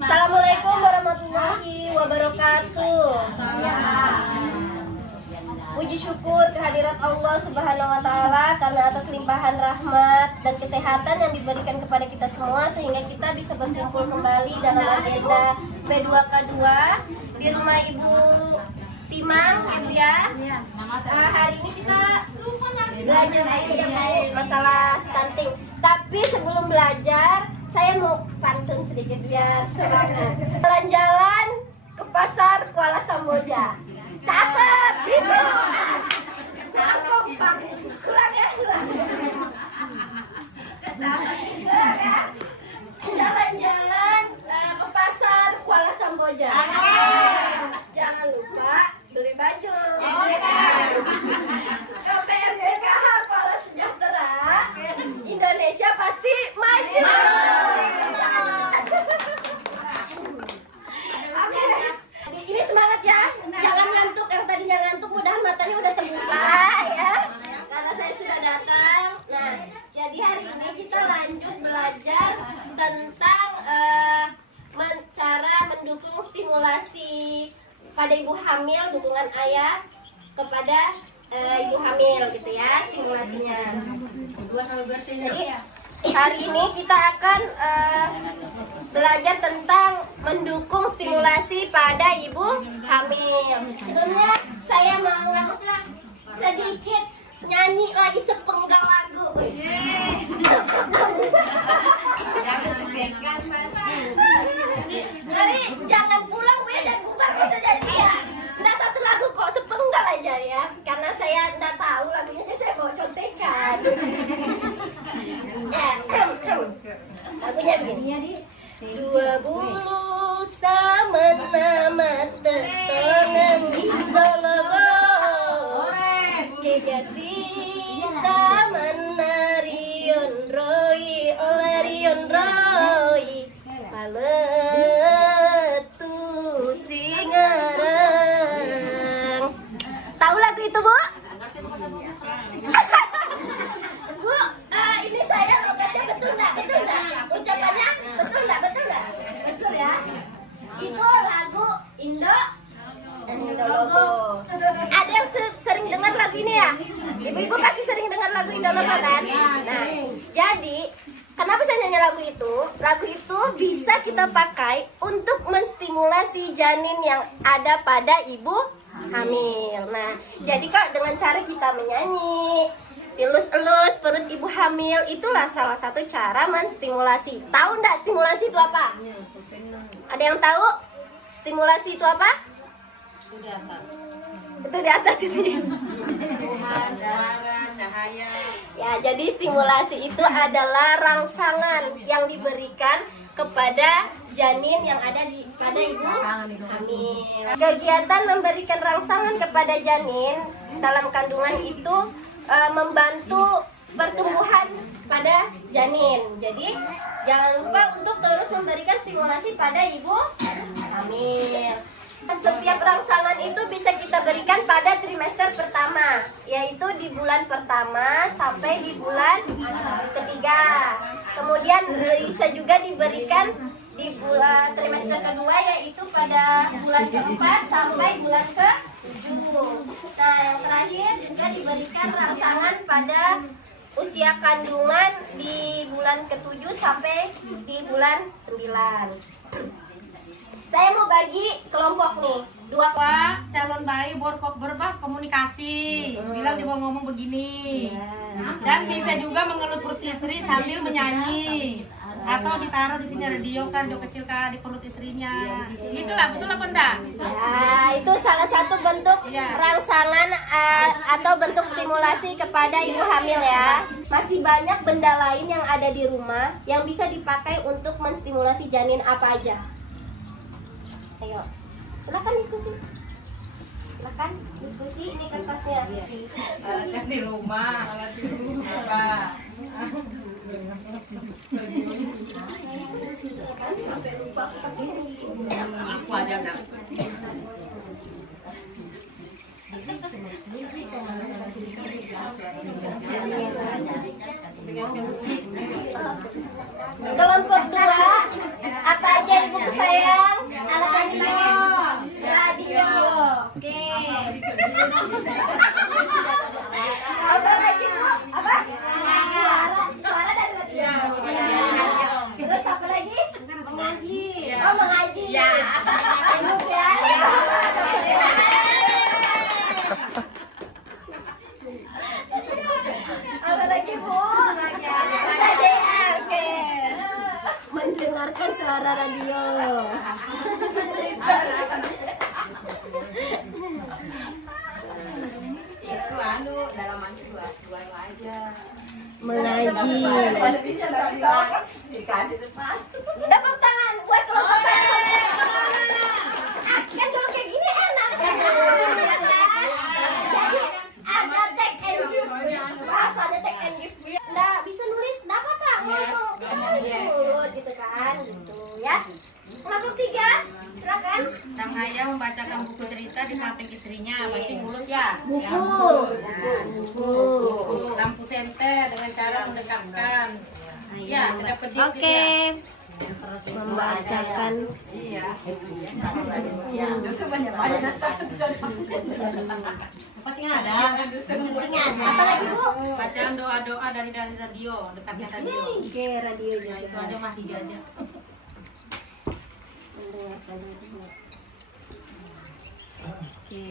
Assalamualaikum warahmatullahi wabarakatuh. Puji syukur kehadirat Allah Subhanahu wa Ta'ala karena atas limpahan rahmat dan kesehatan yang diberikan kepada kita semua, sehingga kita bisa berkumpul kembali dalam agenda P2K2 di rumah Ibu Timang, Ibu ya. Hari ini kita belajar lagi ya masalah stunting. Tapi sebelum belajar, saya mau pantun sedikit biar semangat. Jalan-jalan ke pasar Kuala Samboja. Cakep gitu. Kompak. Ulang ya. Jalan-jalan ke pasar Kuala Samboja. Jangan lupa beli baju. Ke PMDKH Kuala Sejahtera. Indonesia pasti maju. Ini semangat ya, jangan ngantuk. Yang tadinya ngantuk, mudahan matanya udah terbuka ya, karena saya sudah datang. Nah, jadi hari ini kita lanjut belajar tentang cara mendukung stimulasi pada ibu hamil, dukungan ayah kepada ibu hamil gitu ya, stimulasinya. Jadi hari ini kita akan belajar tentang mendukung stimulasi pada ibu hamil. Sebelumnya saya mau sedikit nyanyi lagi sepenggal lagu. Jadi jangan pulang ya, jangan bubar bisa jadi ya. Nah, satu lagu kok sepenggal aja ya, karena saya nggak tahu lagunya, saya mau contekan. Lagunya begini. Dua bulu sama nama tetongan indologo, kegasi sama narion roi olarion roi paletu singarang. Tahu lagu itu, Bu? Bu, ini saya logatnya betul nggak? Betul nggak? Ucapannya betul nggak? Betul nggak? Betul ya? Itu lagu Indologo. Ada yang sering dengar lagu ini ya? Ibu-ibu pasti sering dengar lagu Indologo kan? Nah, jadi kenapa saya nyanyi lagu itu? Lagu itu bisa kita pakai untuk menstimulasi janin yang ada pada ibu hamil. Nah, jadi kalau dengan cara kita menyanyi, elus-elus perut ibu hamil, itulah salah satu cara menstimulasi. Tahu enggak stimulasi itu apa? Ada yang tahu stimulasi itu apa? Itu di atas. Itu di atas ini. Sentuhan, suara, cahaya. Ya, jadi stimulasi itu adalah rangsangan yang diberikan kepada janin yang ada pada ibu hamil. Kegiatan memberikan rangsangan kepada janin dalam kandungan itu membantu pertumbuhan pada janin. Jadi jangan lupa untuk terus memberikan stimulasi pada ibu hamil. Setiap rangsangan itu bisa kita berikan pada trimester pertama, yaitu di bulan pertama sampai di bulan ketiga. Kemudian bisa juga diberikan di bulan trimester kedua, yaitu pada bulan keempat sampai bulan ke-7. Nah, yang terakhir juga diberikan rangsangan pada usia kandungan di bulan ke-7 sampai di bulan 9. Saya mau bagi kelompok nih. Dua Calon bayi berbak komunikasi. Bilang dia mau ngomong begini. Dan bisa juga mengelus perut istri sambil menyanyi. Atau ditaruh di sini radio kan, radio kecil kan di perut istrinya. Itulah, betul apa enggak? Ya, itu salah satu bentuk rangsangan atau bentuk stimulasi kepada ibu hamil ya. Masih banyak benda lain yang ada di rumah yang bisa dipakai untuk menstimulasi janin. Apa aja? Ayo, silakan diskusi. Silakan diskusi, ini kertasnya. Kan di rumah. Apa? Aku aja enggak. Kelompok 2, apa aja ibu saya Aduh. Itu dalaman dua aja. Mengaji. Dikasih cepat. Tepuk tangan buat kelompok saya. Kan kalau kayak gini enak ya kan? Jadi ada take and give. Rasanya take and give. Nggak bisa nulis, nggak apa-apa. Ngomong kita mulut gitu kan, gitu ya. Kelompok 3, silakan. Sang ayah membacakan buku cerita di samping istrinya, berarti mulut ya. Buku. Lampu senter dengan cara mendekatkan. Ya, kedap-kedip. Oke. Membacakan. Pasti ada. Apalagi Bu? Bacaan doa-doa dari radio, dekatnya radio. Oke, radio Nah, itu juga. aja mah 3 aja. Mendengarkan radio. Oke.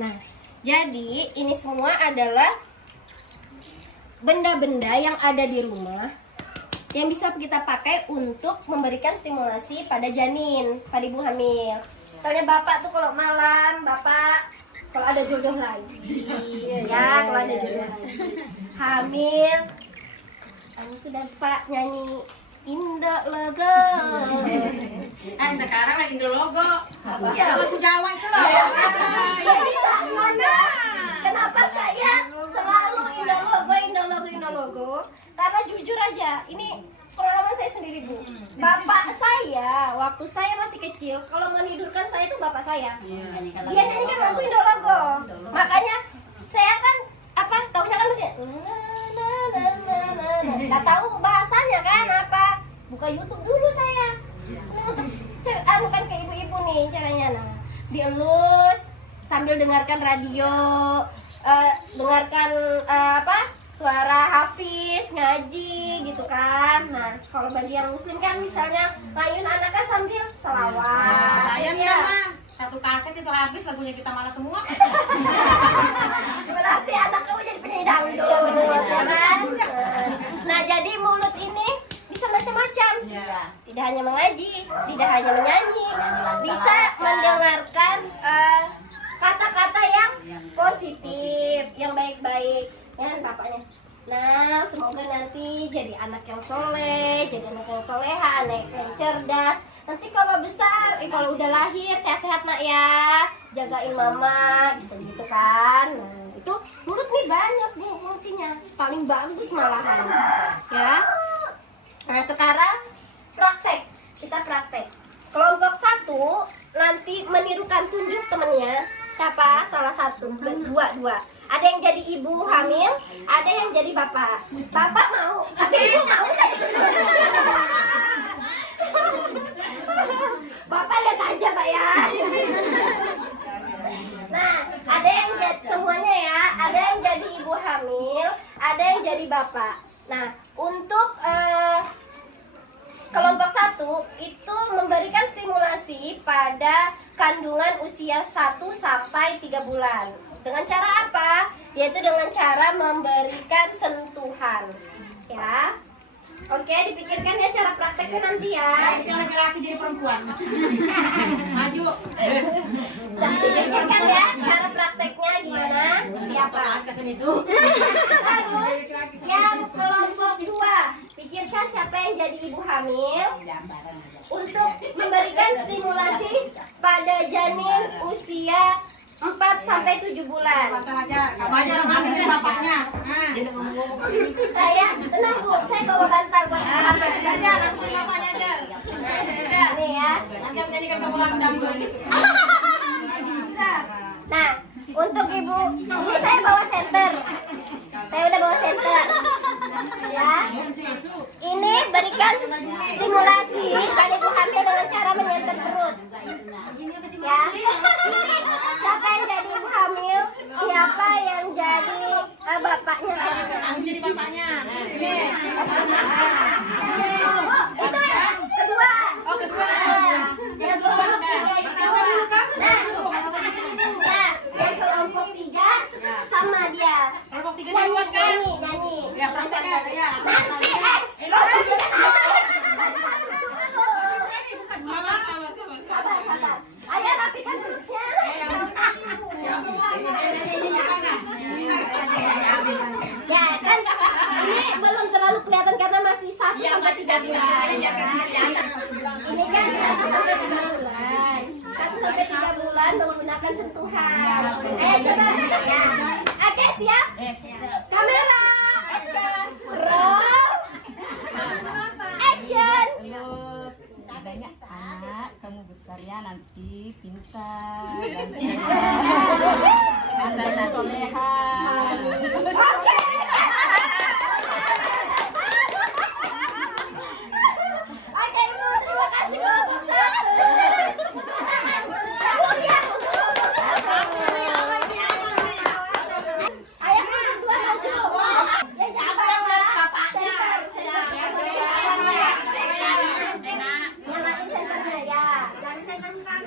Nah, jadi ini semua adalah benda-benda yang ada di rumah yang bisa kita pakai untuk memberikan stimulasi pada janin, pada ibu hamil. Misalnya bapak tuh kalau malam, bapak kalau ada jodoh lagi, ya kalau ada jodoh lagi, hamil, kamu sudah pak nyanyi Indo Logo. Sekarang lagi Indo Logo. Ya. Lagu Jawa itu loh. Kenapa saya selalu Indo Logo? Karena jujur aja, ini pengalaman saya sendiri Bu. Bapak saya waktu saya masih kecil, kalau menidurkan saya itu bapak saya. Dia nyanyikan lagu Indo Logo. Makanya saya kan taunya kan masih nggak tahu bahasanya kan apa. Buka YouTube dulu saya. Ini untuk anukan ke ibu-ibu nih caranya. Nah, dielus sambil dengarkan radio, dengarkan suara hafiz ngaji gitu kan. Nah, kalau bagi yang muslim kan misalnya layun anaknya sambil selawat. Saya ya. mah satu kaset itu habis lagunya kita malah semua. Berarti anak kamu jadi penyanyi dangdut, ya kan? Nah, jadi mulut ini bisa macam-macam. Tidak hanya mengaji, tidak hanya menyanyi, bisa mendengarkan kata-kata yang positif, yang baik-baik. Ya kan bapaknya. Nah, semoga nanti jadi anak yang soleh, jadi anak yang soleha, anak yang cerdas. Nanti kalau besar, kalau udah lahir sehat-sehat nak ya, jagain mama, gitu kan. Nah, itu mulut nih banyak nih fungsinya, paling bagus malahan, ya. Nah, sekarang praktek, kita praktek. Kelompok 1 nanti menirukan tunjuk temennya. Siapa? Salah satu, dua. Ada yang jadi ibu hamil, ada yang jadi bapak. Bapak mau, tapi ibu mau dari terus. Bapak lihat aja Pak ya. Nah, ada yang jadi semuanya ya, ada yang jadi ibu hamil, ada yang jadi bapak. Nah, untuk kelompok 1 itu memberikan stimulasi pada kandungan usia 1 sampai 3 bulan. Dengan cara apa? Yaitu dengan cara memberikan sentuhan. Ya. Oke, dipikirkan ya cara prakteknya nanti ya. Jangan laki-laki jadi perempuan. Maju. Nah, dipikirkan ya cara prakteknya gimana? Siapa? Terus yang kelompok 2, pikirkan siapa yang jadi ibu hamil untuk memberikan stimulasi pada janin usia 4 sampai 7 bulan. Kamu aja orang ini bapaknya. Saya tenang Bu, saya bawa bantal buat Ajar, aku jadi bapaknya ajar. Sudah. Nih ya. Nanti aku nyanyikan kamu lagu dangdut. Nah, untuk ibu, ini saya bawa senter. Saya udah bawa senter. Ya. Ini berikan stimulasi pada ibu hamil dengan cara menyenter perut. Ya. Ini siapa yang jadi ibu hamil, siapa yang jadi bapaknya. Aku jadi bapaknya. Ini. Itu kedua. Oh, kedua. Yang kelompok 3 itu. Nah, yang kelompok 3 sama dia. Kelompok 3 dibuat kan? Nyanyi. Ya, prakteknya. Ya, Nanti bulan. Ini kan 1 sampai 3 bulan. 1 sampai 3 bulan menggunakan sentuhan. Coba ya. Oke, siap? Kamera. Roll. Action. Banyak anak, kamu besar ya nanti pintar dan sehat, soleha. Oke. Oke, Ibu, terima kasih Bu. Ayo berdua maju. Ya jangan bapaknya. Nyalain senternya ya. Dari senter kan.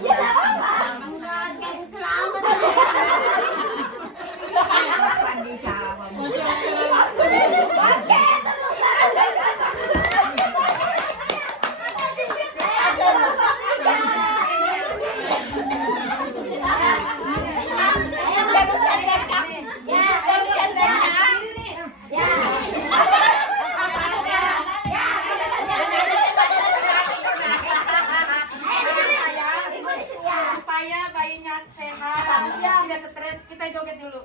Ya enggak apa-apa. Kamu selamat. Oke, tepuk tangan. Ayo baru senter kap. Ya, baru senter. Ya. Supaya bayinya sehat, tidak stres, kita joget dulu.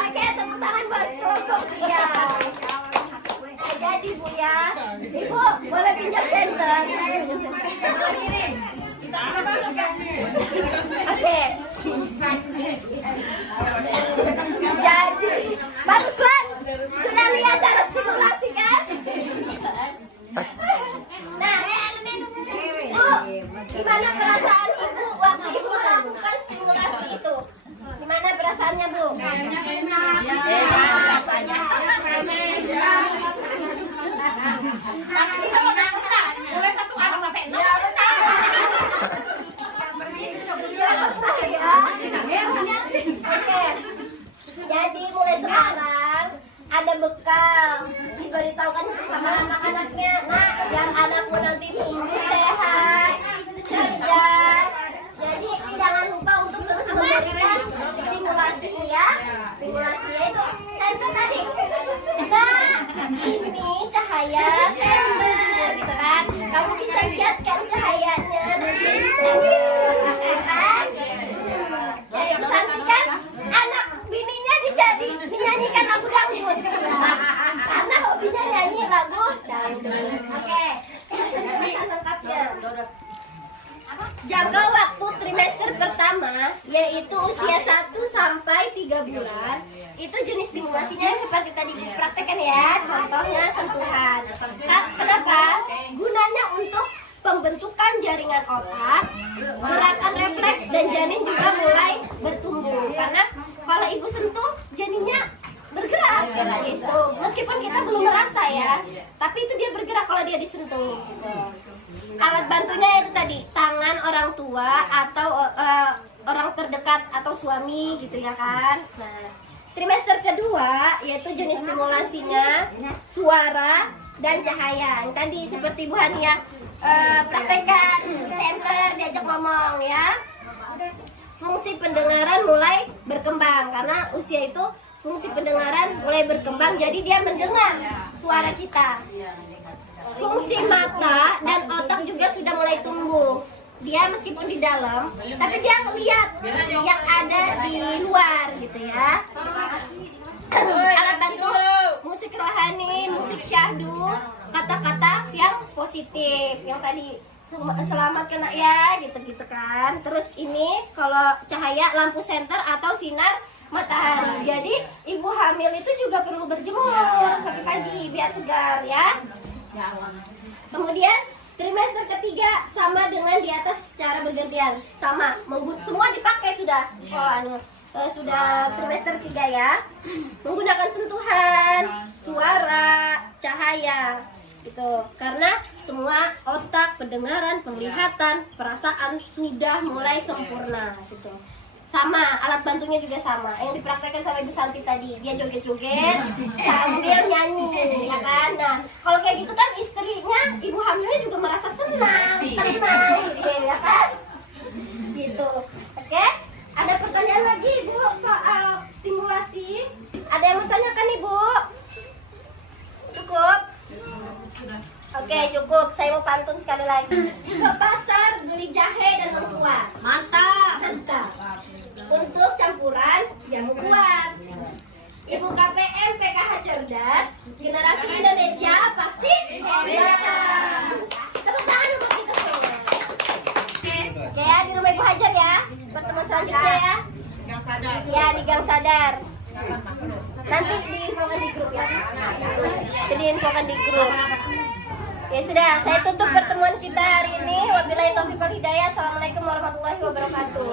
Oke, tepuk tangan buat kelompok pria. Jadi Bu ya, Ibu boleh pinjam senter. Oke. Jadi, Pak Ruslan sudah lihat cara stimulasi kan? Nah, Bu, gimana perasaan Ibu waktu Ibu melakukan stimulasi itu? Gimana perasaannya Bu? Tapi kalau mulai 1 sampai 6. Oke. Jadi mulai sekarang ada bekal diberitahukan sama anak-anaknya. Nah, biar anakmu nanti tumbuh sehat, cerdas. Jadi jangan lupa untuk terus memberikan stimulasi ya. Stimulasinya itu senter tadi. Nah, ini cahaya senter gitu kan. Kamu bisa lihat kan cahayanya. Jadi kesantikan anak bininya dinyanyikan lagu dangdut. Karena hobinya nyanyi lagu dangdut. Oke. Pesan lengkapnya. Jangka waktu trimester pertama yaitu usia 1 sampai 3 bulan. Itu jenis stimulasinya yang seperti tadi dipraktekkan ya. Contohnya sentuhan. Kenapa? Gunanya untuk pembentukan jaringan otak, gerakan refleks dan janin juga mulai bertumbuh. Karena kalau ibu sentuh janinnya bergerak gitu. Meskipun kita belum merasa ya, tapi itu dia bergerak kalau dia disentuh. Alat bantunya itu tadi tangan orang tua atau orang terdekat atau suami gitu ya kan. Nah, trimester kedua yaitu jenis stimulasinya suara dan cahaya. Yang tadi seperti Bu Hania praktekkan center diajak ngomong ya. Fungsi pendengaran mulai berkembang karena usia itu fungsi pendengaran mulai berkembang, jadi dia mendengar suara kita. Fungsi mata dan otak juga sudah mulai tumbuh. Dia meskipun di dalam, tapi dia melihat yang ada di luar gitu ya. Alat bantu musik rohani, musik syahdu, kata-kata yang positif, yang tadi selamat kena ya gitu-gitu kan. Terus ini kalau cahaya lampu senter atau sinar matahari. Jadi ibu hamil itu juga perlu berjemur pagi-pagi biar segar ya. Kemudian trimester ketiga sama dengan di atas secara bergantian, sama semua dipakai sudah. Sudah trimester 3 ya, menggunakan sentuhan, suara, cahaya gitu. Karena semua otak, pendengaran, penglihatan, perasaan sudah mulai sempurna gitu. sama, alat bantunya juga sama. Yang dipraktekkan sama Ibu Santi tadi, dia joget-joget sambil nyanyi, ya kan? Nah, kalau kayak gitu kan istrinya, ibu hamilnya juga merasa senang, tenang, gitu, ya kan? Gitu. Oke? Ada pertanyaan lagi, Ibu, soal stimulasi? Ada yang mau tanyakan, Ibu? Cukup? Oke, cukup. Saya mau pantun sekali lagi. Ke pasar beli jahe dan lengkuas. Mantap. Mantap. Untuk campuran jamu kuat. Ibu KPM PKH cerdas, generasi Indonesia pasti hebat. Tepuk tangan untuk kita semua. Oke ya, di rumah Ibu Hajar ya. Pertemuan selanjutnya ya. Yang sadar. Ya, di Gang Sadar. Nanti diinfokan di grup ya. Jadi infokan di grup. Ya sudah, saya tutup pertemuan kita hari ini. Wabillahi taufiq wal hidayah. Assalamualaikum warahmatullahi wabarakatuh.